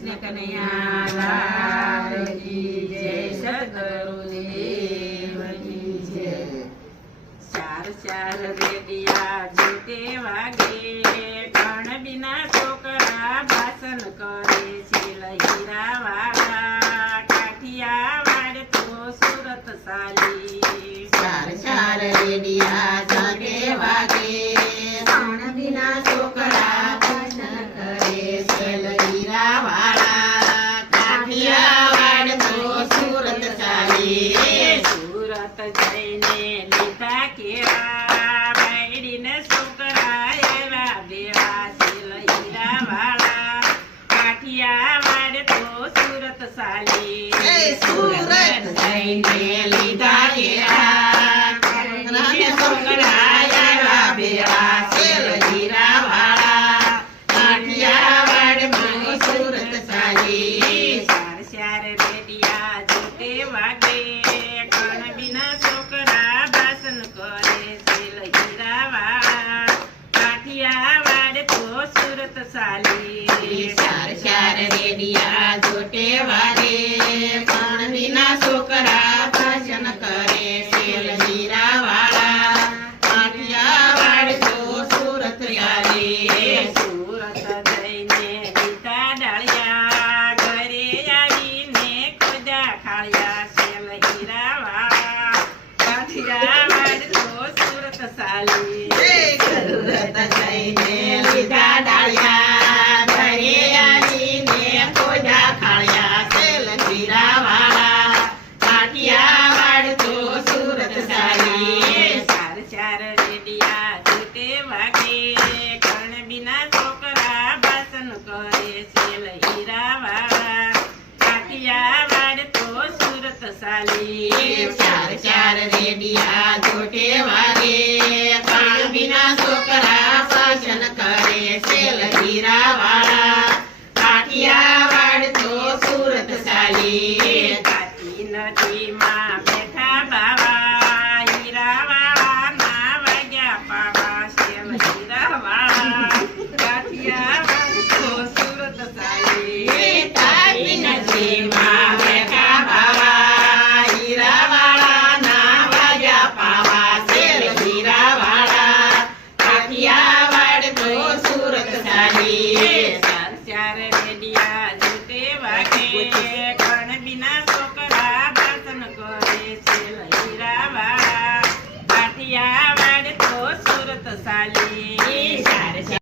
કૃષ્ણ કનૈયા લાલ કી જય, સદગુરુદેવ કી જય। ચાર ચાર રેડિયા જોતે વાગે, કણ બિના છોકરા ભાષણ કરે છે લહીરા વાળા, કાઠિયાવાડ તો સુરત સાલી। ચાર ચાર રેડિયા જોતે વાગે, કણ બિના છોકરા ભાષણ કરે છે લહીરા વાળા, કાઠિયાવાડ તો સુરત સાલી। સુરત જઈને લીધા કેળા, બાયડીને છોકરા એવા બેવા છે લહીરા વાળા, કાઠિયાવાડ તો સુરત સાલી। સુરત જઈને લીધા કેળા, છોકરા એવા બેવા છે લહીરા વાળા, કાઠિયાવાડમાં સુરત સાલી। ચાર ચાર રેડિયા જોતે વાગે, કણ બિના છોકરા ભાષણ કરે છે લહીરા વાળા, કાઠિયાવાડ તો સુરત સાલી। ચાર ચાર રેડિયા જોટે વાગે, પણ વિના છોકરા ભાષણ કરે છે લહીરા વાળા, કાઠિયાવાડ તો સુરત સાલી। સુરત જઈને લીધા ડાળિયા, ઘરે આવીને ખોજા ખાળ્યા છે લહીરા વાળા, કાઠિયાવાડ તો સુરત સાલી। સુરત જઈને લીધા ડાળિયા, ઘરે આવીને ખોજા ખાળ્યા છે લહીરા વાળા, કાઠિયાવાડ તો સુરત સાલી। ચાર ચાર રેડિયા જોતે વાગે, કણ બિના છોકરા ભાષણ કરે છે લહીરા વાળા, કાઠિયાવાડ તો સુરત સાલી। ચાર ચાર રેડિયા જોટે વાગે, પણ વિના છોકરા ભાષણ કરે છે લહીરા